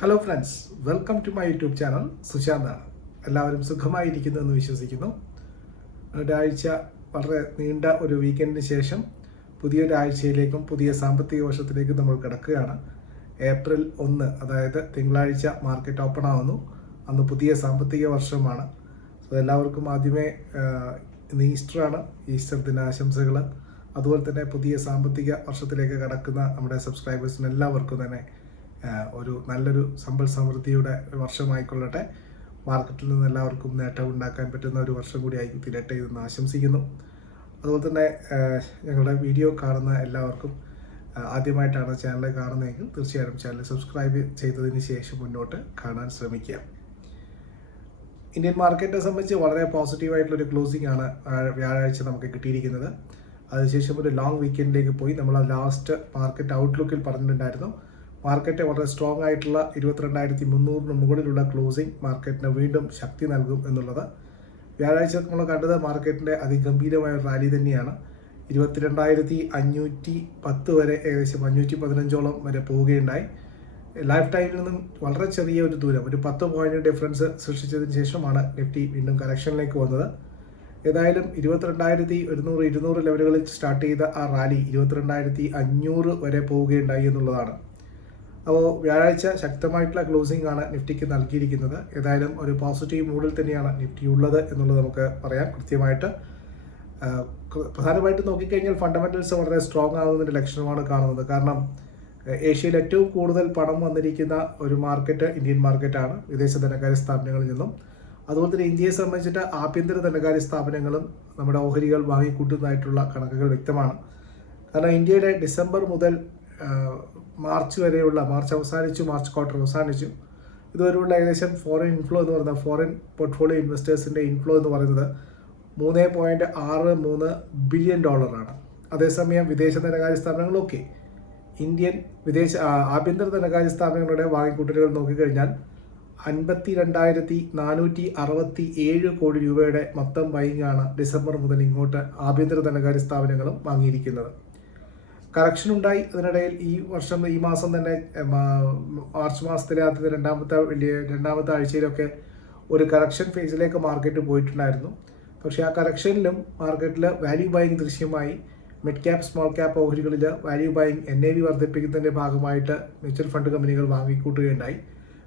Hello friends welcome to my YouTube channel സുശാന്താണ് എല്ലാവരും സുഖമായിരിക്കുന്നു എന്ന് വിശ്വസിക്കുന്നു. ഒരാഴ്ച വളരെ നീണ്ട ഒരു വീക്കെൻഡിന് ശേഷം പുതിയൊരാഴ്ചയിലേക്കും പുതിയ സാമ്പത്തിക വർഷത്തിലേക്കും നമ്മൾ കിടക്കുകയാണ്. ഏപ്രിൽ ഒന്ന് അതായത് തിങ്കളാഴ്ച മാർക്കറ്റ് ഓപ്പൺ ആവുന്നു. അന്ന് പുതിയ സാമ്പത്തിക വർഷമാണ്. സോ എല്ലാവർക്കും ആദ്യമേ ഇന്ന് ഈസ്റ്ററാണ് ഈസ്റ്റർ ദിനാശംസകൾ അതുപോലെ തന്നെ പുതിയ സാമ്പത്തിക വർഷത്തിലേക്ക് കടക്കുന്ന നമ്മുടെ സബ്സ്ക്രൈബേഴ്സിന് എല്ലാവർക്കും തന്നെ ഒരു നല്ലൊരു സമ്പൽ സമൃദ്ധിയുടെ വർഷമായിക്കൊള്ളട്ടെ. മാർക്കറ്റിൽ നിന്ന് എല്ലാവർക്കും നേട്ടം ഉണ്ടാക്കാൻ പറ്റുന്ന ഒരു വർഷം കൂടി ആയി തീരട്ടെ എന്ന് ആശംസിക്കുന്നു. അതുപോലെ തന്നെ ഞങ്ങളുടെ വീഡിയോ കാണുന്ന എല്ലാവർക്കും ആദ്യമായിട്ടാണ് ചാനൽ കാണുന്നതെങ്കിൽ തീർച്ചയായും ചാനൽ സബ്സ്ക്രൈബ് ചെയ്തതിന് ശേഷം മുന്നോട്ട് കാണാൻ ശ്രമിക്കുക. ഇന്ത്യൻ മാർക്കറ്റിനെ സംബന്ധിച്ച് വളരെ പോസിറ്റീവായിട്ടുള്ളൊരു ക്ലോസിംഗ് ആണ് ആ, വ്യാഴാഴ്ച നമുക്ക് കിട്ടിയിരിക്കുന്നത്. അതിനുശേഷം ഒരു ലോങ് വീക്കെൻഡിലേക്ക് പോയി. നമ്മൾ ലാസ്റ്റ് മാർക്കറ്റ് ഔട്ട്ലുക്കിൽ പറഞ്ഞിട്ടുണ്ടായിരുന്നു. മാർക്കറ്റ് വളരെ സ്ട്രോങ് ആയിട്ടുള്ള ഇരുപത്തിരണ്ടായിരത്തി മുന്നൂറിന് മുകളിലുള്ള ക്ലോസിംഗ് മാർക്കറ്റിന് വീണ്ടും ശക്തി നൽകും എന്നുള്ളത്. വ്യാഴാഴ്ച നമ്മൾ കണ്ടത് മാർക്കറ്റിന്റെ അതിഗംഭീരമായ റാലി തന്നെയാണ്. ഇരുപത്തിരണ്ടായിരത്തി അഞ്ഞൂറ്റി പത്ത് വരെ ഏകദേശം അഞ്ഞൂറ്റി പതിനഞ്ചോളം വരെ പോവുകയുണ്ടായി. ലൈഫ് ടൈമിൽ നിന്നും വളരെ ചെറിയ ഒരു ദൂരം ഒരു പത്ത് പോയിന്റ് ഡിഫറൻസ് സൃഷ്ടിച്ചതിന് ശേഷമാണ് നിഫ്റ്റി വീണ്ടും കറക്ഷനിലേക്ക് വന്നത്. ഏതായാലും ഇരുപത്തിരണ്ടായിരത്തി ഒരുന്നൂറ് ഇരുന്നൂറ് ലെവലുകളിൽ സ്റ്റാർട്ട് ചെയ്ത ആ റാലി ഇരുപത്തിരണ്ടായിരത്തി അഞ്ഞൂറ് വരെ പോവുകയുണ്ടായി എന്നുള്ളതാണ്. അപ്പോൾ വ്യാഴാഴ്ച ശക്തമായിട്ടുള്ള ക്ലോസിംഗ് ആണ് നിഫ്റ്റിക്ക് നൽകിയിരിക്കുന്നത്. ഏതായാലും ഒരു പോസിറ്റീവ് മൂഡിൽ തന്നെയാണ് നിഫ്റ്റി ഉള്ളത് എന്നുള്ളത് നമുക്ക് പറയാം കൃത്യമായിട്ട്. പ്രധാനമായിട്ട് പ്ര- പ്രധാനമായിട്ടും നോക്കിക്കഴിഞ്ഞാൽ ഫണ്ടമെന്റൽസ് വളരെ സ്ട്രോങ് ആകുന്നതിന്റെ ലക്ഷണമാണ് കാണുന്നത്. കാരണം ഏഷ്യയിൽ ഏറ്റവും കൂടുതൽ പണം വന്നിരിക്കുന്ന ഒരു മാർക്കറ്റ് ഇന്ത്യൻ മാർക്കറ്റാണ് വിദേശ ധനകാര്യ സ്ഥാപനങ്ങളിൽ നിന്നും. അതുപോലെ തന്നെ ഇന്ത്യയെ സംബന്ധിച്ചിട്ട് ആഭ്യന്തര ധനകാര്യ സ്ഥാപനങ്ങളും നമ്മുടെ ഓഹരികൾ വാങ്ങിക്കൂട്ടുന്നതായിട്ടുള്ള കണക്കുകൾ വ്യക്തമാണ്. കാരണം ഇന്ത്യയുടെ ഡിസംബർ മുതൽ മാർച്ച് വരെയുള്ള മാർച്ച് അവസാനിച്ചു മാർച്ച് ക്വാർട്ടർ അവസാനിച്ചു. ഇതുവരെയുള്ള ഏകദേശം ഫോറിൻ ഇൻഫ്ലോ എന്ന് പറയുന്നത് ഫോറിൻ പോർട്ട്ഫോളിയോ ഇൻവെസ്റ്റേഴ്സിന്റെ ഇൻഫ്ലോ എന്ന് പറയുന്നത് മൂന്ന് പോയിന്റ് ആറ് മൂന്ന് ബില്യൺ ഡോളറാണ് അതേസമയം വിദേശ ധനകാര്യ സ്ഥാപനങ്ങളൊക്കെ ഇന്ത്യൻ വിദേശ ആഭ്യന്തര ധനകാര്യ സ്ഥാപനങ്ങളുടെ വാങ്ങിക്കൂട്ടലുകൾ നോക്കിക്കഴിഞ്ഞാൽ അൻപത്തി രണ്ടായിരത്തി നാനൂറ്റി അറുപത്തി ഏഴ് കോടി രൂപയുടെ മൊത്തം ബൈങ്ങാണ് ഡിസംബർ മുതൽ ഇങ്ങോട്ട് ആഭ്യന്തര ധനകാര്യ സ്ഥാപനങ്ങളും വാങ്ങിയിരിക്കുന്നത്. കറക്ഷൻ ഉണ്ടായി. അതിനിടയിൽ ഈ വർഷം ഈ മാസം തന്നെ മാർച്ച് മാസത്തിലെ രണ്ടാമത്തെ വലിയ രണ്ടാമത്തെ ആഴ്ചയിലൊക്കെ ഒരു കറക്ഷൻ ഫേസിലേക്ക് മാർക്കറ്റ് പോയിട്ടുണ്ടായിരുന്നു. പക്ഷേ ആ കറക്ഷനിലും മാർക്കറ്റിൽ വാല്യൂ ബൈങ് ദൃശ്യമായി mid cap small cap ഓഹരികളിൽ value buying N A V വർദ്ധിപ്പിക്കുന്നതിന്റെ ഭാഗമായിട്ട് മ്യൂച്വൽ ഫണ്ട് കമ്പനികൾ വാങ്ങിക്കൂട്ടുകയുണ്ടായി.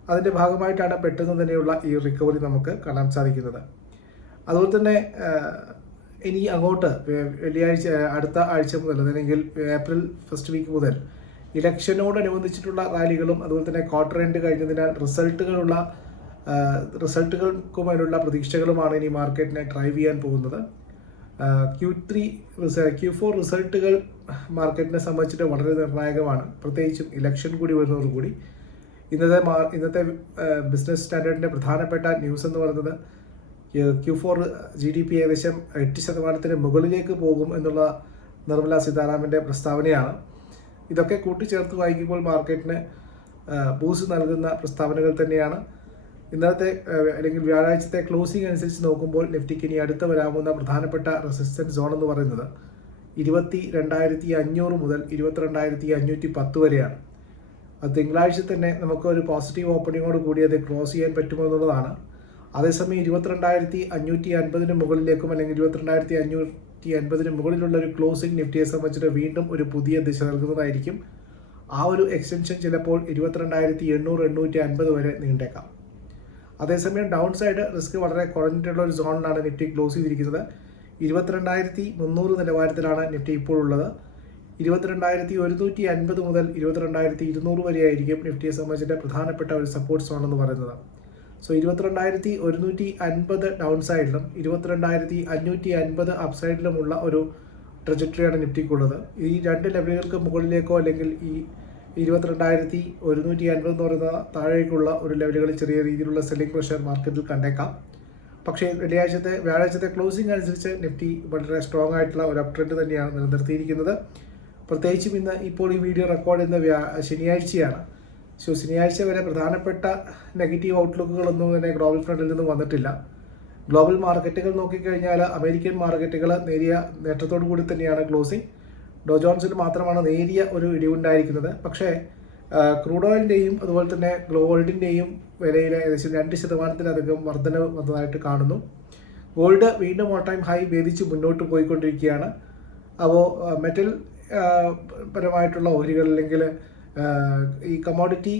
അതിന്റെ ഭാഗമായിട്ടാണ് പെട്ടെന്ന് തന്നെയുള്ള ഈ റിക്കവറി നമുക്ക് കാണാൻ സാധിക്കുന്നത്. അതുപോലെ തന്നെ ഇനി അങ്ങോട്ട് വെള്ളിയാഴ്ച അടുത്ത ആഴ്ച മുതൽ അല്ലെങ്കിൽ ഏപ്രിൽ ഫസ്റ്റ് വീക്ക് മുതൽ ഇലക്ഷനോടനുബന്ധിച്ചിട്ടുള്ള റാലികളും അതുപോലെ തന്നെ ക്വാർട്ടർ എൻഡ് കഴിഞ്ഞതിനാൽ റിസൾട്ടുകളുള്ള റിസൾട്ടുകൾക്കുമേലുള്ള പ്രതീക്ഷകളുമാണ് ഇനി മാർക്കറ്റിനെ ഡ്രൈവ് ചെയ്യാൻ പോകുന്നത്. ക്യൂ ത്രീ ക്യൂ ഫോർ റിസൾട്ടുകൾ മാർക്കറ്റിനെ സംബന്ധിച്ചിട്ട് വളരെ നിർണായകമാണ്. പ്രത്യേകിച്ചും ഇലക്ഷൻ കൂടി വരുന്നതോടുകൂടി. ഇന്നത്തെ മാ ഇന്നത്തെ ബിസിനസ് സ്റ്റാൻഡേർഡിന്റെ പ്രധാനപ്പെട്ട ന്യൂസ് എന്ന് പറയുന്നത് Q four G D P ഏകദേശം എട്ട് ശതമാനത്തിന് മുകളിലേക്ക് പോകും എന്നുള്ള നിർമ്മല സീതാരാമന്റെ പ്രസ്താവനയാണ്. ഇതൊക്കെ കൂട്ടിച്ചേർത്ത് വായിക്കുമ്പോൾ മാർക്കറ്റിന് ബൂസ്റ്റ് നൽകുന്ന പ്രസ്താവനകൾ തന്നെയാണ്. ഇന്നത്തെ അല്ലെങ്കിൽ വ്യാഴാഴ്ചത്തെ ക്ലോസിംഗ് അനുസരിച്ച് നോക്കുമ്പോൾ നിഫ്റ്റിക്ക് ഇനി അടുത്ത് വരാവുന്ന പ്രധാനപ്പെട്ട റെസിസ്റ്റൻസ് സോൺ എന്ന് പറയുന്നത് ഇരുപത്തി രണ്ടായിരത്തി അഞ്ഞൂറ് മുതൽ ഇരുപത്തിരണ്ടായിരത്തി അഞ്ഞൂറ്റി പത്ത് വരെയാണ്. അത് തിങ്കളാഴ്ച തന്നെ നമുക്ക് ഒരു പോസിറ്റീവ് ഓപ്പണിങ്ങോട് കൂടി അത് ക്ലോസ് ചെയ്യാൻ പറ്റുമോ എന്നുള്ളതാണ്. അതേസമയം ഇരുപത്തിരണ്ടായിരത്തി അഞ്ഞൂറ്റി അൻപതിന് മുകളിലേക്കും അല്ലെങ്കിൽ ഇരുപത്തിരണ്ടായിരത്തി അഞ്ഞൂറ്റി അൻപതിന് മുകളിലുള്ള ഒരു ക്ലോസിംഗ് നിഫ്റ്റിയെ സംബന്ധിച്ചിട്ട് വീണ്ടും ഒരു പുതിയ ദിശ നൽകുന്നതായിരിക്കും. ആ ഒരു എക്സ്റ്റൻഷൻ ചിലപ്പോൾ ഇരുപത്തിരണ്ടായിരത്തി എണ്ണൂറ് എണ്ണൂറ്റി അൻപത് വരെ നീണ്ടേക്കാം. അതേസമയം ഡൗൺ സൈഡ് റിസ്ക് വളരെ കുറഞ്ഞിട്ടുള്ള ഒരു സോണിലാണ് നിഫ്റ്റി ക്ലോസ് ചെയ്തിരിക്കുന്നത്. ഇരുപത്തിരണ്ടായിരത്തി മുന്നൂറ് നിലവാരത്തിലാണ് നിഫ്റ്റി ഇപ്പോൾ ഉള്ളത്. ഇരുപത്തിരണ്ടായിരത്തി ഒരുന്നൂറ്റി അൻപത് മുതൽ ഇരുപത്തിരണ്ടായിരത്തി ഇരുന്നൂറ് വരെയായിരിക്കും നിഫ്റ്റിയെ സംബന്ധിച്ചിട്ട് പ്രധാനപ്പെട്ട ഒരു സപ്പോർട്ട് സോൺ എന്ന് പറയുന്നത്. സോ ഇരുപത്തിരണ്ടായിരത്തി ഒരുന്നൂറ്റി അൻപത് ഡൗൺ സൈഡിലും ഇരുപത്തിരണ്ടായിരത്തി അഞ്ഞൂറ്റി അൻപത് അപ് സൈഡിലുമുള്ള ഒരു ട്രജക്ടറിയാണ് നിഫ്റ്റിക്കുള്ളത് ഈ രണ്ട് ലെവലുകൾക്ക് മുകളിലേക്കോ അല്ലെങ്കിൽ ഈ ഇരുപത്തിരണ്ടായിരത്തി ഒരുന്നൂറ്റി അൻപത് എന്ന് പറയുന്ന താഴേക്കുള്ള ഒരു ലെവലുകളിൽ ചെറിയ രീതിയിലുള്ള സെല്ലിംഗ് പ്രഷർ മാർക്കറ്റിൽ കണ്ടേക്കാം. പക്ഷേ വെള്ളിയാഴ്ചത്തെ വ്യാഴാഴ്ചത്തെ ക്ലോസിംഗ് അനുസരിച്ച് നിഫ്റ്റി വളരെ സ്ട്രോങ് ആയിട്ടുള്ള ഒരു അപ് ട്രെൻഡ് തന്നെയാണ് നിലനിർത്തിയിരിക്കുന്നത്. പ്രത്യേകിച്ചും ഇന്ന് ഇപ്പോൾ ഈ വീഡിയോ റെക്കോർഡ് ചെയ്യുന്ന ശനിയാഴ്ചയാണ്. സോ ശനിയാഴ്ച വരെ പ്രധാനപ്പെട്ട നെഗറ്റീവ് ഔട്ട്ലുക്കുകളൊന്നും തന്നെ ഗ്ലോബൽ ഫ്രണ്ടിൽ നിന്നും വന്നിട്ടില്ല. ഗ്ലോബൽ മാർക്കറ്റുകൾ നോക്കിക്കഴിഞ്ഞാൽ അമേരിക്കൻ മാർക്കറ്റുകൾ നേരിയ നേട്ടത്തോടു കൂടി തന്നെയാണ് ക്ലോസിംഗ് ഡോജോൺസിൽ മാത്രമാണ് നേരിയ ഒരു ഇടിവുണ്ടായിരിക്കുന്നത്. പക്ഷേ ക്രൂഡ് ഓയിലിന്റെയും അതുപോലെ തന്നെ ഗോൾഡിന്റെയും വിലയിൽ ഏകദേശം രണ്ട് ശതമാനത്തിലധികം വർധന വന്നതായിട്ട് കാണുന്നു. ഗോൾഡ് വീണ്ടും ഓൾ ടൈം ഹൈ ഭേദിച്ച് മുന്നോട്ട് പോയിക്കൊണ്ടിരിക്കുകയാണ്. അപ്പോൾ മെറ്റൽ പരമായിട്ടുള്ള ഓഹരികൾ അല്ലെങ്കിൽ ഈ കമോഡിറ്റി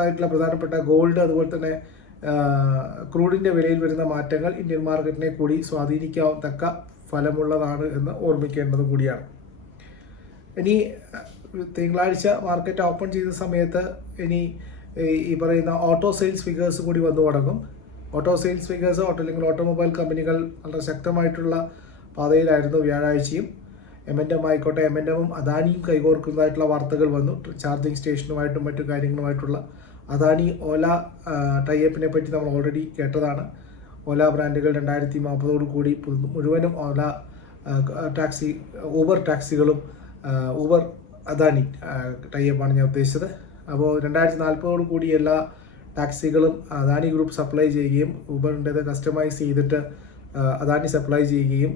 ആയിട്ടുള്ള പ്രധാനപ്പെട്ട ഗോൾഡ് അതുപോലെ തന്നെ ക്രൂഡിന്റെ വിലയിൽ വരുന്ന മാറ്റങ്ങൾ ഇന്ത്യൻ മാർക്കറ്റിനെ കൂടി സ്വാധീനിക്കാത്തക്ക ഫലമുള്ളതാണ് എന്ന് ഓർമ്മിക്കേണ്ടത് കൂടിയാണ്. ഇനി തിങ്കളാഴ്ച മാർക്കറ്റ് ഓപ്പൺ ചെയ്യുന്ന സമയത്ത് ഇനി ഈ പറയുന്ന ഓട്ടോ സെയിൽസ് ഫിഗേഴ്സ് കൂടി വന്നു തുടങ്ങും. ഓട്ടോ സെയിൽസ് ഫിഗേഴ്സ് ഓട്ടോ അല്ലെങ്കിൽ ഓട്ടോമൊബൈൽ കമ്പനികൾ വളരെ ശക്തമായിട്ടുള്ള പാതയിലായിരുന്നു വ്യാഴാഴ്ചയും. എം എൻ എം ആയിക്കോട്ടെ എം എൻ എമ്മും അദാനിയും കൈകോർക്കുന്നതായിട്ടുള്ള വാർത്തകൾ വന്നു. ചാർജിങ് സ്റ്റേഷനുമായിട്ടും മറ്റു കാര്യങ്ങളുമായിട്ടുള്ള അദാനി ഓല ടൈപ്പിനെ പറ്റി നമ്മൾ ഓൾറെഡി കേട്ടതാണ്. ഓല ബ്രാൻഡുകൾ രണ്ടായിരത്തി നാൽപ്പതോടു കൂടി മുഴുവനും ഓല ടാക്സി ഊബർ ടാക്സികളും ഊബർ അദാനി ടൈപ്പാണ് ഞാൻ ഉദ്ദേശിച്ചത്. അപ്പോൾ രണ്ടായിരത്തി നാൽപ്പതോടു കൂടി എല്ലാ ടാക്സികളും അദാനി ഗ്രൂപ്പ് സപ്ലൈ ചെയ്യുകയും ഊബറിന്റെത് കസ്റ്റമൈസ് ചെയ്തിട്ട് അദാനി സപ്ലൈ ചെയ്യുകയും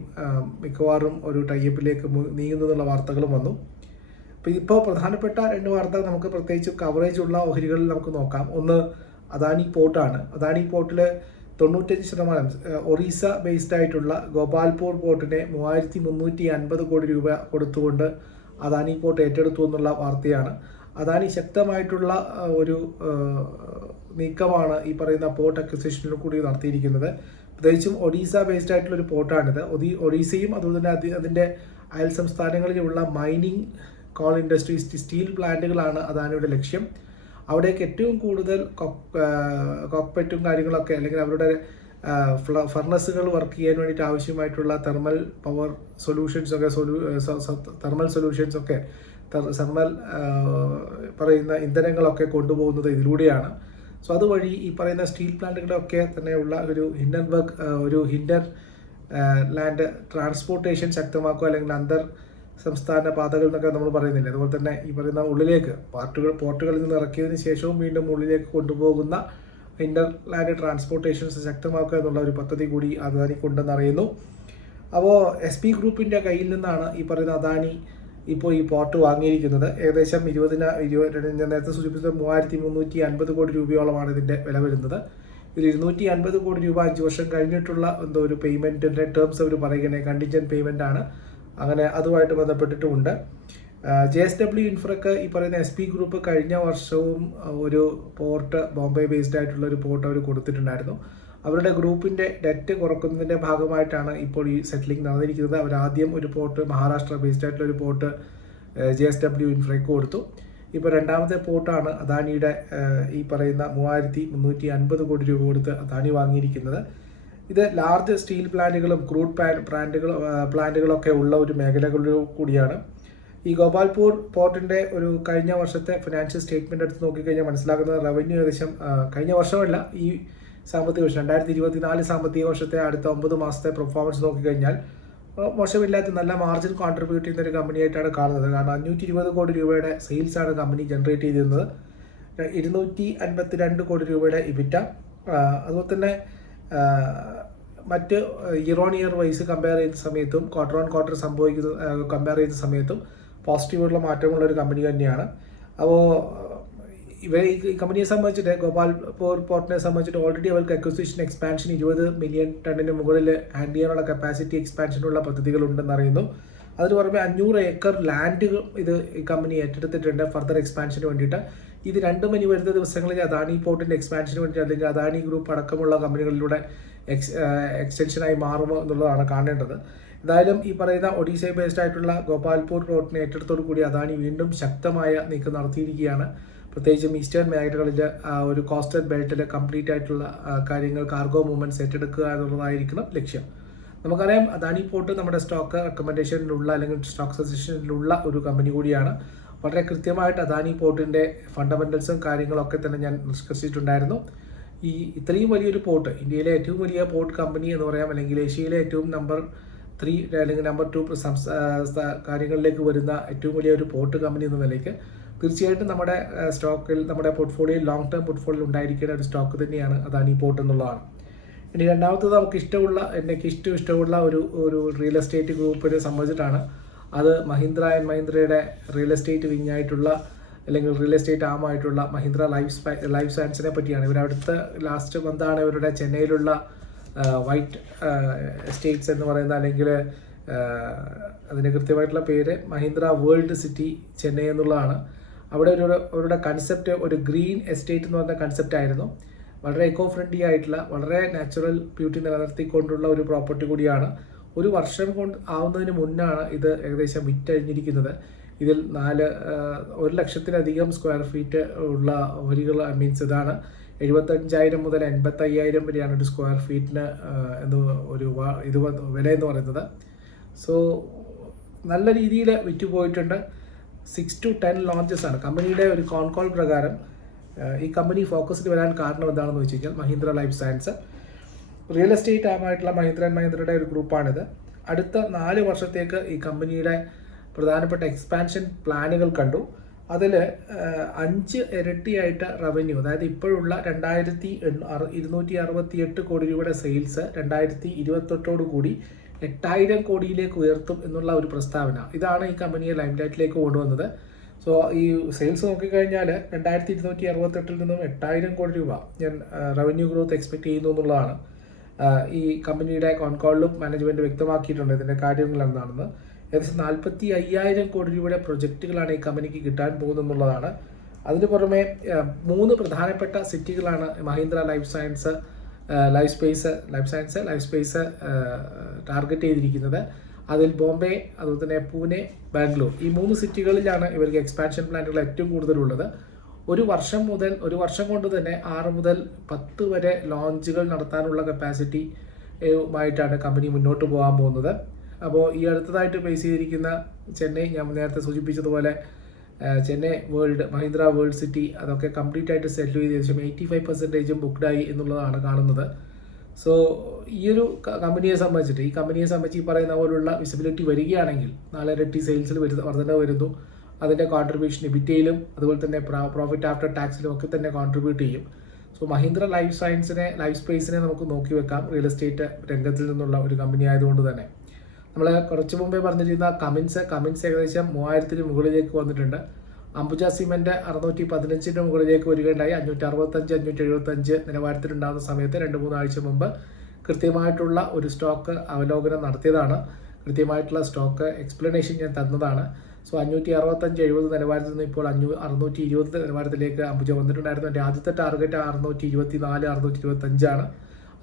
മിക്കവാറും ഒരു ടൈപ്പിലേക്ക് നീങ്ങുന്നതുള്ള വാർത്തകളും വന്നു. അപ്പോൾ ഇപ്പോൾ പ്രധാനപ്പെട്ട രണ്ട് വാർത്തകൾ നമുക്ക് പ്രത്യേകിച്ച് കവറേജ് ഉള്ള ഓഹരികളിൽ നമുക്ക് നോക്കാം. ഒന്ന് അദാനി പോർട്ടാണ് അദാനി പോർട്ടിൽ തൊണ്ണൂറ്റഞ്ച് ശതമാനം ഒറീസ ബേസ്ഡ് ആയിട്ടുള്ള ഗോപാൽപൂർ പോർട്ടിനെ മൂവായിരത്തി മുന്നൂറ്റി അൻപത് കോടി രൂപ കൊടുത്തുകൊണ്ട് അദാനി പോർട്ട് ഏറ്റെടുത്തു എന്നുള്ള വാർത്തയാണ്. അദാനി ശക്തമായിട്ടുള്ള ഒരു നീക്കമാണ് ഈ പറയുന്ന പോർട്ട് അക്വിസിഷനിലും കൂടി നടത്തിയിരിക്കുന്നത്. പ്രത്യേകിച്ചും ഒഡീസ ബേസ്ഡ് ആയിട്ടുള്ള ഒരു പോർട്ടാണിത് ഒതി ഒഡീസയും അതുപോലെ തന്നെ അതിന്റെ അയൽ സംസ്ഥാനങ്ങളിലുള്ള മൈനിങ് കോൾ ഇൻഡസ്ട്രീസ് സ്റ്റീൽ പ്ലാന്റുകളാണ് അതാണ് അദാനിയുടെ ലക്ഷ്യം. അവിടേക്ക് ഏറ്റവും കൂടുതൽ കോക്പെറ്റും കാര്യങ്ങളൊക്കെ അല്ലെങ്കിൽ അവരുടെ ഫർണസുകൾ വർക്ക് ചെയ്യാൻ വേണ്ടിയിട്ട് ആവശ്യമായിട്ടുള്ള തെർമൽ പവർ സൊല്യൂഷൻസ് ഒക്കെ തെർമൽ സൊല്യൂഷൻസ് ഒക്കെ തെർമൽ പറയുന്ന ഇന്ധനങ്ങളൊക്കെ കൊണ്ടുപോകുന്നത് ഇതിലൂടെയാണ്. സോ അതുവഴി ഈ പറയുന്ന സ്റ്റീൽ പ്ലാന്റുകളൊക്കെ തന്നെയുള്ള ഒരു ഹിൻഡൻബർഗ് ഒരു ഹിൻഡർ ലാൻഡ് ട്രാൻസ്പോർട്ടേഷൻ ശക്തമാക്കുക അല്ലെങ്കിൽ അന്തർ സംസ്ഥാന പാതകൾ എന്നൊക്കെ നമ്മൾ പറയുന്നില്ല? അതുപോലെ തന്നെ ഈ പറയുന്ന ഉള്ളിലേക്ക് പാർട്ടുകൾ പോർട്ടുകളിൽ നിന്ന് ഇറക്കിയതിന് ശേഷവും വീണ്ടും ഉള്ളിലേക്ക് കൊണ്ടുപോകുന്ന ഇന്റർ ലാൻഡ് ട്രാൻസ്പോർട്ടേഷൻസ് ശക്തമാക്കുക എന്നുള്ള ഒരു പദ്ധതി കൂടി അദാനിക്കുണ്ടെന്ന് അറിയുന്നു. അപ്പോൾ എസ് പി ഗ്രൂപ്പിന്റെ കയ്യിൽ നിന്നാണ് ഈ പറയുന്ന അദാനി ഇപ്പോൾ ഈ പോർട്ട് വാങ്ങിയിരിക്കുന്നത് ഏകദേശം ഇരുപതിന ഇരുപത് നേരത്തെ സൂചിപ്പിച്ചത് മൂവായിരത്തി മുന്നൂറ്റി അൻപത് കോടി രൂപയോളമാണ് ഇതിന്റെ വില വരുന്നത്. ഇതിൽ ഇരുന്നൂറ്റി അൻപത് കോടി രൂപ അഞ്ച് വർഷം കഴിഞ്ഞിട്ടുള്ള എന്തോ ഒരു പേയ്മെന്റിന്റെ ടേംസ് അവർ പറയുകയാണ്. കണ്ടിജൻ പേയ്മെന്റ് ആണ്. അങ്ങനെ അതുമായിട്ട് ബന്ധപ്പെട്ടിട്ടുമുണ്ട്. ജെ എസ് ഡബ്ല്യു ഇൻഫ്രക്ക് ഈ പറയുന്ന എസ് പി ഗ്രൂപ്പ് കഴിഞ്ഞ വർഷവും ഒരു പോർട്ട് ബോംബെ ബേസ്ഡ് ആയിട്ടുള്ള ഒരു പോർട്ട് അവർ കൊടുത്തിട്ടുണ്ടായിരുന്നു. അവരുടെ ഗ്രൂപ്പിന്റെ ഡെറ്റ് കുറക്കുന്നതിന്റെ ഭാഗമായിട്ടാണ് ഇപ്പോൾ ഈ സെറ്റിലിംഗ് നടന്നിരിക്കുന്നത്. അവർ ആദ്യം ഒരു പോർട്ട് മഹാരാഷ്ട്ര ബേസ്ഡ് ആയിട്ടുള്ള ഒരു പോർട്ട് ജെ എസ് ഡബ്ല്യു ഇൻഫ്രയ്ക്ക് കൊടുത്തു. ഇപ്പോൾ രണ്ടാമത്തെ പോർട്ടാണ് അദാനിയുടെ ഈ പറയുന്ന മൂവായിരത്തി മുന്നൂറ്റി അൻപത് കോടി രൂപ കൊടുത്ത് അദാനി വാങ്ങിയിരിക്കുന്നത്. ഇത് ലാർജ് സ്റ്റീൽ പ്ലാന്റുകളും ക്രൂഡ് പ്ലാന്റുകളും പ്ലാന്റുകളൊക്കെ ഉള്ള ഒരു മേഖലകളിലൂ കൂടിയാണ്. ഈ ഗോപാൽപൂർ പോർട്ടിന്റെ ഒരു കഴിഞ്ഞ വർഷത്തെ ഫിനാൻഷ്യൽ സ്റ്റേറ്റ്മെന്റ് എടുത്ത് നോക്കിക്കഴിഞ്ഞാൽ മനസ്സിലാക്കുന്നത് റവന്യൂ ഏകദേശം കഴിഞ്ഞ വർഷമല്ല ഈ സാമ്പത്തിക വർഷം. രണ്ടായിരത്തി ഇരുപത്തിനാല് സാമ്പത്തിക വർഷത്തെ അടുത്ത ഒമ്പത് മാസത്തെ പെർഫോമൻസ് നോക്കിക്കഴിഞ്ഞാൽ മോശമില്ലാത്ത നല്ല മാർജിൻ കോൺട്രിബ്യൂട്ട് ചെയ്യുന്ന ഒരു കമ്പനിയായിട്ടാണ് കാണുന്നത്. കാരണം അഞ്ഞൂറ്റി ഇരുപത് കോടി രൂപയുടെ സെയിൽസ് ആണ് കമ്പനി ജനറേറ്റ് ചെയ്തിരുന്നത്. ഇരുന്നൂറ്റി അൻപത്തി രണ്ട് കോടി രൂപയുടെ ഇബിറ്റ അതുപോലെ തന്നെ മറ്റ് year on year wise compare ചെയ്ത സമയത്തും ക്വാർട്ടർ ഓൺ ക്വാർട്ടർ സംഭവിക്കുന്ന കമ്പയർ ചെയ്ത സമയത്തും പോസിറ്റീവുള്ള മാറ്റമുള്ള ഒരു കമ്പനി തന്നെയാണ്. അപ്പോൾ ഇവരെ ഈ കമ്പനിയെ സംബന്ധിച്ചിട്ട് ഗോപാൽപൂർ പോർട്ടിനെ സംബന്ധിച്ചിട്ട് ഓൾറെഡി അവർക്ക് അക്വസിഷൻ എക്സ്പാൻഷൻ ഇരുപത് മില്യൺ ടണ്ണിന് മുകളിൽ ഹാൻഡ് ചെയ്യാനുള്ള കപ്പാസിറ്റി എക്സ്പാൻഷനുള്ള പദ്ധതികൾ ഉണ്ടെന്ന് അറിയുന്നു അതിന് പുറമെ അഞ്ഞൂറ് ഏക്കർ ലാൻഡ് ഇത് ഈ കമ്പനി ഏറ്റെടുത്തിട്ടുണ്ട് ഫർദർ എക്സ്പാൻഷന് വേണ്ടിയിട്ട്. ഇത് രണ്ടും മണി വരുന്ന ദിവസങ്ങളിൽ അദാനി പോർട്ടിന്റെ എക്സ്പാൻഷന് വേണ്ടി അല്ലെങ്കിൽ അദാനി ഗ്രൂപ്പ് അടക്കമുള്ള കമ്പനികളിലൂടെ എക്സ് എക്സ്റ്റൻഷനായി മാറുമോ എന്നുള്ളതാണ് കാണേണ്ടത്. എന്തായാലും ഈ പറയുന്ന ഒഡീസ ബേസ്ഡ് ആയിട്ടുള്ള ഗോപാൽപൂർ റോഡിനെ ഏറ്റെടുത്തോടു കൂടി അദാനി വീണ്ടും ശക്തമായ നീക്കം നടത്തിയിരിക്കുകയാണ്. പ്രത്യേകിച്ചും ഈസ്റ്റേൺ മേഖലകളിൽ ഒരു കോസ്റ്റൽ ബെൽറ്റിൽ കംപ്ലീറ്റ് ആയിട്ടുള്ള കാര്യങ്ങൾ കാർഗോ മൂവ്മെന്റ്സ് ഏറ്റെടുക്കുക എന്നുള്ളതായിരിക്കണം ലക്ഷ്യം. നമുക്കറിയാം അദാനി പോർട്ട് നമ്മുടെ സ്റ്റോക്ക് റെക്കമെൻഡേഷനിലുള്ള അല്ലെങ്കിൽ സ്റ്റോക്ക് സജഷനിലുള്ള ഒരു കമ്പനി കൂടിയാണ്. വളരെ കൃത്യമായിട്ട് അദാനി പോർട്ടിന്റെ ഫണ്ടമെന്റൽസും കാര്യങ്ങളൊക്കെ തന്നെ ഞാൻ നിഷ്കർഷിച്ചിട്ടുണ്ടായിരുന്നു. ഈ ഇത്രയും വലിയൊരു പോർട്ട് ഇന്ത്യയിലെ ഏറ്റവും വലിയ പോർട്ട് കമ്പനി എന്ന് പറയാം അല്ലെങ്കിൽ ഏഷ്യയിലെ ഏറ്റവും നമ്പർ ത്രീ അല്ലെങ്കിൽ നമ്പർ ടു കാര്യങ്ങളിലേക്ക് വരുന്ന ഏറ്റവും വലിയ ഒരു പോർട്ട് കമ്പനി എന്ന നിലയ്ക്ക് തീർച്ചയായിട്ടും നമ്മുടെ സ്റ്റോക്കിൽ നമ്മുടെ പോർട്ട്ഫോളിയോയിൽ ലോങ് ടേം പോർട്ട്ഫോളിയോ ഉണ്ടായിരിക്കേണ്ട ഒരു സ്റ്റോക്ക് തന്നെയാണ് അദാനി പോർട്ട് എന്നുള്ളതാണ്. ഇനി രണ്ടാമത്തത് നമുക്ക് ഇഷ്ടമുള്ള എനിക്ക് ഇഷ്ടം ഇഷ്ടമുള്ള ഒരു ഒരു റിയൽ എസ്റ്റേറ്റ് ഗ്രൂപ്പിനെ സംബന്ധിച്ചിട്ടാണ്. അത് മഹീന്ദ്ര ആൻഡ് മഹീന്ദ്രയുടെ റിയൽ എസ്റ്റേറ്റ് വിങ് ആയിട്ടുള്ള അല്ലെങ്കിൽ റിയൽ എസ്റ്റേറ്റ് ആമായിട്ടുള്ള മഹീന്ദ്ര ലൈഫ് ലൈഫ് സയൻസിനെ പറ്റിയാണ്. ഇവർ ലാസ്റ്റ് മന്താണ് ഇവരുടെ ചെന്നൈയിലുള്ള വൈറ്റ് എസ്റ്റേറ്റ്സ് എന്ന് പറയുന്ന അല്ലെങ്കിൽ അതിന് കൃത്യമായിട്ടുള്ള പേര് മഹീന്ദ്ര വേൾഡ് സിറ്റി ചെന്നൈ എന്നുള്ളതാണ്. അവിടെ ഒരു അവരുടെ കൺസെപ്റ്റ് ഒരു ഗ്രീൻ എസ്റ്റേറ്റ് എന്ന് പറഞ്ഞ കൺസെപ്റ്റ് ആയിരുന്നു. വളരെ എക്കോ ഫ്രണ്ട്ലി ആയിട്ടുള്ള വളരെ നാച്ചുറൽ ബ്യൂട്ടി നിലനിർത്തിക്കൊണ്ടുള്ള ഒരു പ്രോപ്പർട്ടി കൂടിയാണ്. ഒരു വർഷം കൊണ്ട് ആവുന്നതിന് മുന്നാണ് ഇത് ഏകദേശം വിറ്റഴിഞ്ഞിരിക്കുന്നത്. ഇതിൽ നാല് ഒരു ലക്ഷത്തിലധികം സ്ക്വയർ ഫീറ്റ് ഉള്ള വരികൾ മീൻസ് ഇതാണ്. എഴുപത്തഞ്ചായിരം മുതൽ എൺപത്തയ്യായിരം വരെയാണ് ഒരു സ്ക്വയർ ഫീറ്റിന് എന്ന് ഒരു ഇത് വില എന്ന് പറയുന്നത്. സോ നല്ല രീതിയിൽ വിറ്റുപോയിട്ടുണ്ട്. സിക്സ് ടു ടെൻ ലോഞ്ചസ് ആണ്. കമ്പനിയുടെ ഒരു കോൺ കോൾ പ്രകാരം ഈ കമ്പനി ഫോക്കസ്ഡ് വരാൻ കാരണം എന്താണെന്ന് വെച്ച് കഴിഞ്ഞാൽ Mahindra life science. Real estate ആമായിട്ടുള്ള Mahindra and മഹീന്ദ്രയുടെ ഒരു ഗ്രൂപ്പാണിത്. അടുത്ത നാല് വർഷത്തേക്ക് ഈ കമ്പനിയുടെ പ്രധാനപ്പെട്ട എക്സ്പാൻഷൻ പ്ലാനുകൾ കണ്ടു. അതിൽ അഞ്ച് ഇരട്ടിയായിട്ട് റവന്യൂ അതായത് ഇപ്പോഴുള്ള രണ്ടായിരത്തി ഇരുന്നൂറ്റി അറുപത്തി എട്ട് കോടി രൂപയുടെ സെയിൽസ് രണ്ടായിരത്തി ഇരുപത്തെട്ടോടു കൂടി എട്ടായിരം കോടിയിലേക്ക് ഉയർത്തും എന്നുള്ള ഒരു പ്രസ്താവന. ഇതാണ് ഈ കമ്പനിയെ ലൈം ലൈറ്റിലേക്ക് കൊണ്ടുവന്നത്. സോ ഈ സെയിൽസ് നോക്കിക്കഴിഞ്ഞാൽ രണ്ടായിരത്തി ഇരുന്നൂറ്റി അറുപത്തെട്ടിൽ നിന്നും എട്ടായിരം കോടി രൂപ ഞാൻ റവന്യൂ ഗ്രോത്ത് എക്സ്പെക്ട് ചെയ്യുന്നു എന്നുള്ളതാണ്. ഈ കമ്പനിയുടെ കോൺകോളിലും മാനേജ്മെന്റ് വ്യക്തമാക്കിയിട്ടുണ്ട് ഇതിന്റെ കാര്യങ്ങൾ എന്താണെന്ന്. ഏകദേശം നാൽപ്പത്തി അയ്യായിരം കോടി രൂപയുടെ പ്രൊജക്റ്റുകളാണ് ഈ കമ്പനിക്ക് കിട്ടാൻ പോകുന്നതെന്നുള്ളതാണ് അതിന് പുറമെ മൂന്ന് പ്രധാനപ്പെട്ട സിറ്റികളാണ് Mahindra life science life space life science life space target ചെയ്തിരിക്കുന്നത് അതിൽ ബോംബെ അതുപോലെ തന്നെ പൂനെ ബാംഗ്ലൂർ. ഈ മൂന്ന് സിറ്റികളിലാണ് ഇവർക്ക് എക്സ്പാൻഷൻ പ്ലാനുകൾ ഏറ്റവും കൂടുതലുള്ളത്. ഒരു വർഷം മുതൽ ഒരു വർഷം കൊണ്ട് തന്നെ ആറ് മുതൽ പത്ത് വരെ ലോഞ്ചുകൾ നടത്താനുള്ള കപ്പാസിറ്റി ആയിട്ടാണ് കമ്പനി മുന്നോട്ട് പോകാൻ പോകുന്നത്. അപ്പോൾ ഈ അടുത്തതായിട്ട് ബേസ് ചെയ്തിരിക്കുന്ന ചെന്നൈ ഞാൻ നേരത്തെ സൂചിപ്പിച്ചതുപോലെ Chennai world Mahindra world city അതൊക്കെ കംപ്ലീറ്റ് ആയിട്ട് സെറ്റിൽ ചെയ്ത് ഏകദേശം എയ്റ്റി ഫൈവ് പെർസെന്റേജും ബുക്ക്ഡായി എന്നുള്ളതാണ് കാണുന്നത്. സോ ഈ ഒരു കമ്പനിയെ സംബന്ധിച്ചിട്ട് ഈ കമ്പനിയെ സംബന്ധിച്ച് ഈ പറയുന്ന പോലുള്ള വിസിബിലിറ്റി വരികയാണെങ്കിൽ നാലിരട്ടി സെയിൽസിൽ വരുന്ന വർധന വരുന്നു. അതിന്റെ കോൺട്രിബ്യൂഷൻ ഇബിറ്റയിലും അതുപോലെ തന്നെ പ്രോഫിറ്റ് ആഫ്റ്റർ ടാക്സിലും ഒക്കെ തന്നെ കോൺട്രിബ്യൂട്ട് ചെയ്യും. സോ മഹീന്ദ്ര ലൈഫ് സയൻസിനെ ലൈഫ് സ്പേസിനെ നമുക്ക് നോക്കി വെക്കാം. റിയൽ എസ്റ്റേറ്റ് രംഗത്തിൽ നിന്നുള്ള ഒരു കമ്പനി ആയതുകൊണ്ട് തന്നെ. നമ്മൾ കുറച്ച് മുമ്പേ പറഞ്ഞിരുന്ന കമിൻസ് കമിൻസ് ഏകദേശം മൂവായിരത്തിന് മുകളിലേക്ക് വന്നിട്ടുണ്ട്. അംബുജ സിമെന്റ് അറുന്നൂറ്റി പതിനഞ്ചിന്റെ മുകളിലേക്ക് വരികയുണ്ടായി. അഞ്ഞൂറ്റി അറുപത്തഞ്ച് അഞ്ഞൂറ്റി എഴുപത്തഞ്ച് നിലവാരത്തിലുണ്ടാകുന്ന സമയത്ത് രണ്ട് മൂന്നാഴ്ച മുമ്പ് കൃത്യമായിട്ടുള്ള ഒരു സ്റ്റോക്ക് അവലോകനം നടത്തിയതാണ്. കൃത്യമായിട്ടുള്ള സ്റ്റോക്ക് എക്സ്പ്ലനേഷൻ ഞാൻ തന്നതാണ്. സോ അഞ്ഞൂറ്റി അറുപത്തഞ്ച് എഴുപത് നിലവാരത്തിൽ നിന്ന് ഇപ്പോൾ അഞ്ഞൂ അറുന്നൂറ്റി ഇരുപത് നിലവാരത്തിലേക്ക് അംബുജ വന്നിട്ടുണ്ടായിരുന്നു. എന്റെ ആദ്യത്തെ ടാർഗറ്റ് അറുന്നൂറ്റി ഇരുപത്തി നാല് അറുന്നൂറ്റി ഇരുപത്തഞ്ചാണ്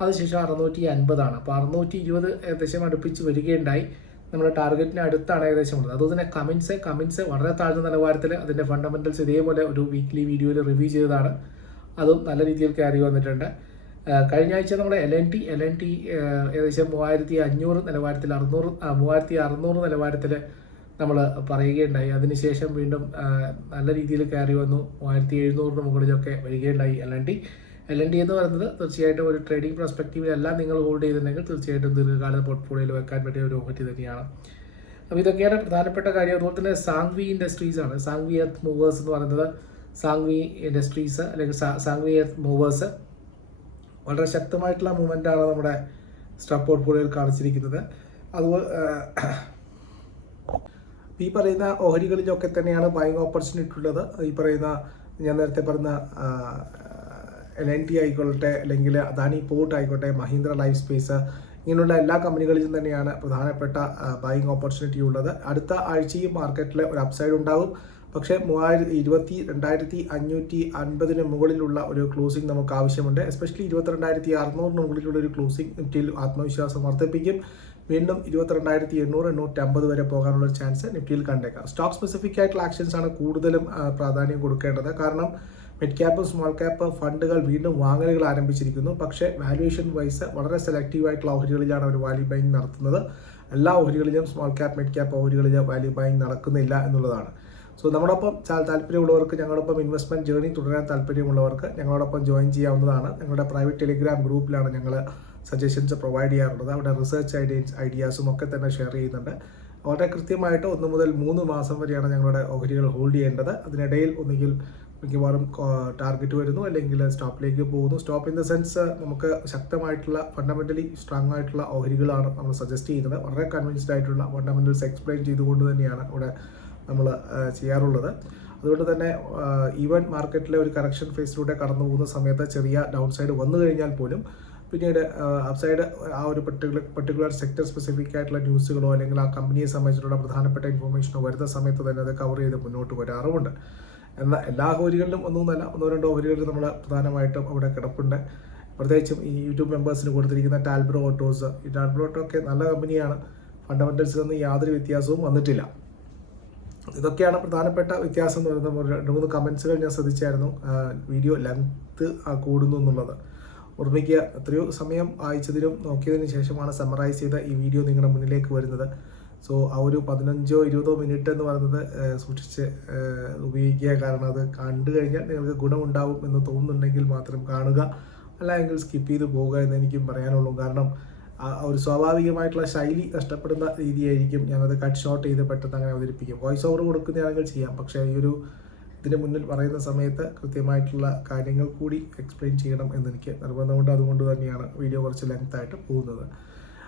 അതിനുശേഷം അറുന്നൂറ്റി അൻപതാണ് അപ്പോൾ അറുന്നൂറ്റി ഇരുപത് ഏകദേശം അടുപ്പിച്ച് വരികയുണ്ടായി. നമ്മുടെ ടാർഗറ്റിന് അടുത്താണ് ഏകദേശം ഉള്ളത്. അതുപോലെ തന്നെ കമൻസ് കമൻസ് വളരെ താഴ്ന്ന നിലവാരത്തിൽ അതിന്റെ ഫണ്ടമെന്റൽസ് ഇതേപോലെ ഒരു വീക്ക്ലി വീഡിയോയിൽ റിവ്യൂ ചെയ്തതാണ്. അതും നല്ല രീതിയിൽ കയറി വന്നിട്ടുണ്ട്. കഴിഞ്ഞ ആഴ്ച നമ്മുടെ L N T L N T ഏകദേശം മൂവായിരത്തി അഞ്ഞൂറ് നിലവാരത്തിൽ അറുന്നൂറ് മൂവായിരത്തി അറുന്നൂറ് നിലവാരത്തിൽ നമ്മൾ പറയുകയുണ്ടായി. അതിനുശേഷം വീണ്ടും നല്ല രീതിയിൽ കയറി വന്നു. മൂവായിരത്തി എഴുന്നൂറിന് മുകളിലൊക്കെ വരികയുണ്ടായി L N T L N D എന്ന് പറയുന്നത് തീർച്ചയായിട്ടും ഒരു ട്രേഡിംഗ് പെർസ്പെക്റ്റീവിലല്ല നിങ്ങൾ ഹോൾഡ് ചെയ്തിട്ടുണ്ടെങ്കിൽ തീർച്ചയായിട്ടും ദീർഘകാല പോർട്ട്ഫോളിയോയിൽ വെക്കാൻ പറ്റിയ ഒരു ഓഹരി തന്നെയാണ്. അപ്പോൾ ഇതൊക്കെയാണ് പ്രധാനപ്പെട്ട കാര്യം. അതുപോലെ തന്നെ സാങ്വി ഇൻഡസ്ട്രീസ് ആണ്. സാങ്വി എർത്ത് മൂവേഴ്സ് എന്ന് പറയുന്നത് സാങ്വി ഇൻഡസ്ട്രീസ് അല്ലെങ്കിൽ സാങ്വി എർത്ത് മൂവേഴ്സ് വളരെ ശക്തമായിട്ടുള്ള മൂവ്മെന്റാണ് നമ്മുടെ സ്റ്റോക്ക് പോർട്ട്ഫോളിയോയിൽ കാണിച്ചിരിക്കുന്നത്. അതുപോലെ ഈ പറയുന്ന ഓഹരികളിലൊക്കെ തന്നെയാണ് ബൈങ് ഓപ്പർച്യൂണിറ്റി ഉള്ളത്. ഈ പറയുന്ന ഞാൻ നേരത്തെ പറഞ്ഞ എൽ എൻ ടി ആയിക്കോട്ടെ അല്ലെങ്കിൽ അദാനി പോർട്ട് ആയിക്കോട്ടെ മഹീന്ദ്ര ലൈഫ് സ്പേസ് ഇങ്ങനെയുള്ള എല്ലാ കമ്പനികളിലും തന്നെയാണ് പ്രധാനപ്പെട്ട ബൈങ് ഓപ്പർച്യൂണിറ്റി ഉള്ളത്. അടുത്ത ആഴ്ചയും മാർക്കറ്റിൽ ഒരു അപ്സൈഡ് ഉണ്ടാകും പക്ഷേ മൂവായിരത്തി ഇരുപത്തി രണ്ടായിരത്തി അഞ്ഞൂറ്റി അൻപതിന് മുകളിലുള്ള ഒരു ക്ലോസിംഗ് നമുക്ക് ആവശ്യമുണ്ട്. എസ്പെഷ്യലി ഇരുപത്തിരണ്ടായിരത്തി അറുന്നൂറിന് മുകളിലുള്ള ഒരു ക്ലോസിംഗ് നിഫ്റ്റിയിൽ ആത്മവിശ്വാസം വർദ്ധിപ്പിക്കും. വീണ്ടും ഇരുപത്തിരണ്ടായിരത്തി എണ്ണൂറ് എണ്ണൂറ്റി അമ്പത് വരെ പോകാനുള്ള ചാൻസ് നിഫ്റ്റിയിൽ കണ്ടേക്കാം. സ്റ്റോക്ക് സ്പെസിഫിക് ആയിട്ടുള്ള ആക്ഷൻസ് ആണ് കൂടുതലും പ്രാധാന്യം കൊടുക്കേണ്ടത്. കാരണം മിഡ് ക്യാപ്പ് സ്മോൾ ക്യാപ്പ് ഫണ്ടുകൾ വീണ്ടും വാങ്ങലുകൾ ആരംഭിച്ചിരിക്കുന്നു. പക്ഷേ വാല്യുവേഷൻ വൈസ് വളരെ സെലക്റ്റീവ് ആയിട്ടുള്ള ഓഹരികളിലാണ് അവർ വാല്യൂ ബൈങ് നടത്തുന്നത്. എല്ലാ ഓഹരികളിലും സ്മോൾ ക്യാപ്പ് മിഡ് ക്യാപ്പ് ഓഹരികളിൽ വാല്യൂ ബൈങ് നടക്കുന്നില്ല എന്നുള്ളതാണ്. സോ നമ്മളൊപ്പം താല്പര്യമുള്ളവർക്ക് ഞങ്ങളോടൊപ്പം ഇൻവെസ്റ്റ്മെന്റ് ജേർണി തുടരാൻ താല്പര്യമുള്ളവർക്ക് ഞങ്ങളോടൊപ്പം ജോയിൻ ചെയ്യാവുന്നതാണ്. ഞങ്ങളുടെ പ്രൈവറ്റ് ടെലിഗ്രാം ഗ്രൂപ്പിലാണ് ഞങ്ങൾ സജഷൻസ് പ്രൊവൈഡ് ചെയ്യാറുള്ളത്. അവിടെ റിസർച്ച് ഐഡിയൻസ് ഐഡിയാസും ഒക്കെ തന്നെ ഷെയർ ചെയ്യുന്നുണ്ട്. വളരെ കൃത്യമായിട്ട് ഒന്ന് മുതൽ മൂന്ന് മാസം വരെയാണ് ഞങ്ങളുടെ ഓഹരികൾ ഹോൾഡ് ചെയ്യേണ്ടത്. അതിനിടയിൽ ഒന്നുകിൽ മിക്കവാറും ടാർഗറ്റ് വരുന്നു അല്ലെങ്കിൽ സ്റ്റോപ്പിലേക്ക് പോകുന്നു. സ്റ്റോപ്പ് ഇൻ ദ സെൻസ് നമുക്ക് ശക്തമായിട്ടുള്ള ഫണ്ടമെന്റലി സ്ട്രോങ് ആയിട്ടുള്ള ഓഹരികളാണ് നമ്മൾ സജസ്റ്റ് ചെയ്യുന്നത്. വളരെ കൺവിൻസ്ഡ് ആയിട്ടുള്ള ഫണ്ടമെന്റൽസ് എക്സ്പ്ലെയിൻ ചെയ്തുകൊണ്ട് തന്നെയാണ് ഇവിടെ നമ്മൾ ചെയ്യാറുള്ളത്. അതുകൊണ്ട് തന്നെ ഈവൻ മാർക്കറ്റിലെ ഒരു കറക്ഷൻ ഫേസിലൂടെ കടന്നു പോകുന്ന സമയത്ത് ചെറിയ ഡൗൺ സൈഡ് വന്നു കഴിഞ്ഞാൽ പോലും പിന്നീട് അപ്സൈഡ് ആ ഒരു പർട്ടിക്കുലർ പർട്ടിക്കുലർ സെക്ടർ സ്പെസിഫിക് ആയിട്ടുള്ള ന്യൂസുകളോ അല്ലെങ്കിൽ ആ കമ്പനിയെ സംബന്ധിച്ചിട്ടുള്ള പ്രധാനപ്പെട്ട ഇൻഫർമേഷനോ വരുന്ന സമയത്ത് തന്നെ അത് കവർ ചെയ്ത് മുന്നോട്ട് വരാറുമുണ്ട്. എന്നാൽ എല്ലാ ഓഹരികളിലും ഒന്നുമല്ല ഒന്നോ രണ്ടോ ഓഹരികളിൽ നമ്മൾ പ്രധാനമായിട്ടും അവിടെ കിടപ്പുണ്ട്. പ്രത്യേകിച്ചും ഈ യൂട്യൂബ് മെമ്പേഴ്സിന് കൊടുത്തിരിക്കുന്ന ടാൽബ്രോ ഓട്ടോസ് ഈ ടാൽബ്രോ ഓട്ടോ ഒക്കെ നല്ല കമ്പനിയാണ് ഫണ്ടമെന്റൽസിലൊന്നും യാതൊരു വ്യത്യാസവും വന്നിട്ടില്ല. ഇതൊക്കെയാണ് പ്രധാനപ്പെട്ട വ്യത്യാസം എന്ന് പറയുന്നത്. രണ്ട് മൂന്ന് കമൻസുകൾ ഞാൻ ശ്രദ്ധിച്ചായിരുന്നു. വീഡിയോ ലെങ്ത് കൂടുന്നു എന്നുള്ളത്. ഓർമ്മിക്കുക എത്രയോ സമയം വായിച്ചതിലും നോക്കിയതിന് ശേഷമാണ് സമ്മറൈസ് ചെയ്ത ഈ വീഡിയോ നിങ്ങളുടെ മുന്നിലേക്ക് വരുന്നത്. സോ ആ ഒരു പതിനഞ്ചോ ഇരുപതോ മിനിറ്റ് എന്ന് പറയുന്നത് സൂക്ഷിച്ച് ഉപയോഗിക്കുക. കാരണം അത് കണ്ടു കഴിഞ്ഞാൽ നിങ്ങൾക്ക് ഗുണമുണ്ടാവും എന്ന് തോന്നുന്നുണ്ടെങ്കിൽ മാത്രം കാണുക. അല്ല എങ്കിൽ സ്കിപ്പ് ചെയ്ത് പോവുക എന്ന് എനിക്കും പറയാനുള്ളൂ. കാരണം ആ ഒരു സ്വാഭാവികമായിട്ടുള്ള ശൈലി നഷ്ടപ്പെടുന്ന രീതിയായിരിക്കും ഞാനത് കട്ട് ഷോട്ട് ചെയ്ത് പെട്ടെന്ന് അങ്ങനെ അവതരിപ്പിക്കും. വോയിസ് ഓവർ കൊടുക്കുന്നതാണെങ്കിൽ ചെയ്യാം. പക്ഷേ ഈ ഒരു ഇതിന് മുന്നിൽ പറയുന്ന സമയത്ത് കൃത്യമായിട്ടുള്ള കാര്യങ്ങൾ കൂടി എക്സ്പ്ലെയിൻ ചെയ്യണം എന്നെനിക്ക് നിർബന്ധമുണ്ട്. അതുകൊണ്ട് തന്നെയാണ് വീഡിയോ കുറച്ച് ലെങ്ത് ആയിട്ട് പോകുന്നത്.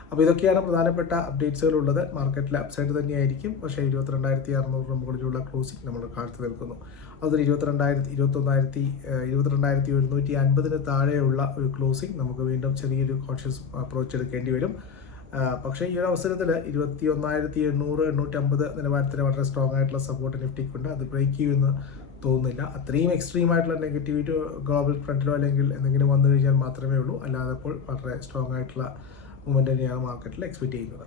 അപ്പോൾ ഇതൊക്കെയാണ് പ്രധാനപ്പെട്ട അപ്ഡേറ്റ്സുകൾ ഉള്ളത്. മാർക്കറ്റിലെ അപ്സൈഡ് തന്നെയായിരിക്കും. പക്ഷേ ഇരുപത്തിരണ്ടായിരത്തി അറുന്നൂറ് മുകളിലുള്ള ക്ലോസിംഗ് നമ്മൾ കാഴ്ച നിൽക്കുന്നു. അതൊരു ഇരുപത്തിരണ്ടായിരത്തി ഇരുപത്തൊന്നായിരത്തി ഇരുപത്തിരണ്ടായിരത്തി ഒരുന്നൂറ്റി അൻപതിന് താഴെയുള്ള ഒരു ക്ലോസിംഗ് നമുക്ക് വീണ്ടും ചെറിയൊരു കോൺഷ്യസ് അപ്രോച്ച് എടുക്കേണ്ടി വരും. പക്ഷേ ഈ ഒരു അവസരത്തിൽ ഇരുപത്തി ഒന്നായിരത്തി എണ്ണൂറ് എണ്ണൂറ്റമ്പത് നിലവാരത്തിന് വളരെ സ്ട്രോങ് ആയിട്ടുള്ള സപ്പോർട്ട് നിഫ്റ്റിക്കുണ്ട് അത് ബ്രേക്ക് ചെയ്യുമെന്ന് തോന്നുന്നില്ല. അത്രയും എക്സ്ട്രീം ആയിട്ടുള്ള നെഗറ്റിവിറ്റി ഗ്ലോബൽ ഫ്രണ്ടിലോ അല്ലെങ്കിൽ എന്തെങ്കിലും വന്നു കഴിഞ്ഞാൽ മാത്രമേ ഉള്ളൂ. അല്ലാതെ ഇപ്പോൾ വളരെ സ്ട്രോങ് ആയിട്ടുള്ള മൂവ്മെന്റ് തന്നെയാണ് മാർക്കറ്റിൽ എക്സ്പെക്ട് ചെയ്യുന്നത്.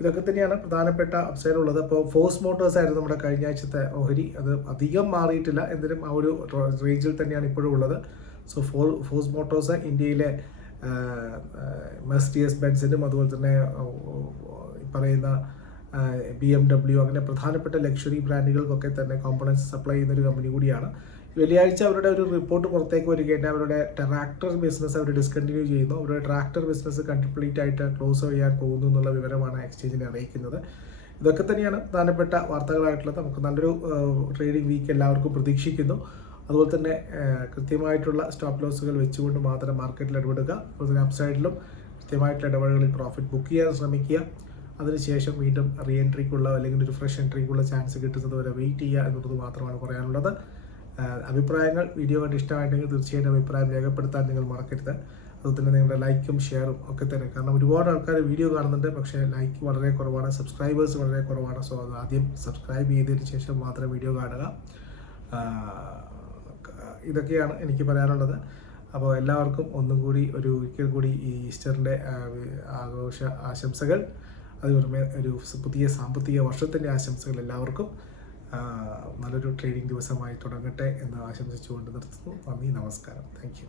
ഇതൊക്കെ തന്നെയാണ് പ്രധാനപ്പെട്ട അപ്സൈഡ് ഉള്ളത്. അപ്പോൾ ഫോഴ്സ് മോട്ടോഴ്സ് ആയിരുന്നു നമ്മുടെ കഴിഞ്ഞ ആഴ്ചത്തെ ഓഹരി. അത് അധികം മാറിയിട്ടില്ല. എന്തിനും ആ ഒരു റേഞ്ചിൽ തന്നെയാണ് ഇപ്പോഴും ഉള്ളത്. സോ ഫോ ഫോഴ്സ് മോട്ടോഴ്സ് ഇന്ത്യയിലെ മെസ്റ്റിയസ് ബെൻസിനും അതുപോലെ തന്നെ പറയുന്ന ബി എം ഡബ്ല്യു അങ്ങനെ പ്രധാനപ്പെട്ട ലക്ഷറി ബ്രാൻഡുകൾക്കൊക്കെ തന്നെ കോമ്പണൻസ് സപ്ലൈ ചെയ്യുന്ന ഒരു കമ്പനി കൂടിയാണ്. വെള്ളിയാഴ്ച അവരുടെ ഒരു റിപ്പോർട്ട് പുറത്തേക്ക് വരികയാണ്. അവരുടെ ട്രാക്ടർ ബിസിനസ് അവർ ഡിസ്കണ്ടിന്യൂ ചെയ്യുന്നു. അവരുടെ ട്രാക്ടർ ബിസിനസ് കംപ്ലീറ്റ് ആയിട്ട് ക്ലോസ് ചെയ്യാൻ പോകുന്നു എന്നുള്ള വിവരമാണ് എക്സ്ചേഞ്ചിനെ അറിയിക്കുന്നത്. ഇതൊക്കെ തന്നെയാണ് പ്രധാനപ്പെട്ട വാർത്തകളായിട്ടുള്ളത്. നമുക്ക് നല്ലൊരു ട്രേഡിംഗ് വീക്ക് എല്ലാവർക്കും പ്രതീക്ഷിക്കുന്നു. അതുപോലെ തന്നെ കൃത്യമായിട്ടുള്ള സ്റ്റോപ്പ് ലോസുകൾ വെച്ചുകൊണ്ട് മാത്രം മാർക്കറ്റിൽ ഇടപെടുക. അതുപോലെ തന്നെ അപ്സൈഡിലും കൃത്യമായിട്ടുള്ള ഇടപെടലുകളിൽ പ്രോഫിറ്റ് ബുക്ക് ചെയ്യാൻ ശ്രമിക്കുക. അതിനുശേഷം വീണ്ടും റീ എൻട്രിക്കുള്ള അല്ലെങ്കിൽ ഒരു ഫ്രഷ് എൻട്രിക്കുള്ള ചാൻസ് കിട്ടുന്നത് വരെ വെയിറ്റ് ചെയ്യുക എന്നുള്ളത് മാത്രമാണ് പറയാനുള്ളത്. അഭിപ്രായങ്ങൾ വീഡിയോ കണ്ട് ഇഷ്ടമായിട്ടെങ്കിൽ തീർച്ചയായിട്ടും അഭിപ്രായം രേഖപ്പെടുത്താൻ നിങ്ങൾ മറക്കരുത്. അതുപോലെ തന്നെ നിങ്ങളുടെ ലൈക്കും ഷെയറും ഒക്കെ തന്നെ കാരണം ഒരുപാട് ആൾക്കാർ വീഡിയോ കാണുന്നുണ്ട് പക്ഷേ ലൈക്ക് വളരെ കുറവാണ് സബ്സ്ക്രൈബേഴ്സ് വളരെ കുറവാണ്. സോ അത് ആദ്യം സബ്സ്ക്രൈബ് ചെയ്തതിന് ശേഷം മാത്രം വീഡിയോ കാണുക. ഇതൊക്കെയാണ് എനിക്ക് പറയാനുള്ളത്. അപ്പോൾ എല്ലാവർക്കും ഒന്നും കൂടി ഒരു ഒരിക്കൽ കൂടി ഈ ഈസ്റ്ററിന്റെ ആഘോഷ ആശംസകൾ. അതുപോലെ ഒരു പുതിയ സാമ്പത്തിക വർഷത്തിന്റെ ആശംസകൾ എല്ലാവർക്കും. നല്ലൊരു ട്രേഡിംഗ് ദിവസമായി തുടങ്ങട്ടെ എന്ന് ആശംസിച്ചുകൊണ്ട് നിർത്തുന്നു. നന്ദി നമസ്കാരം. താങ്ക്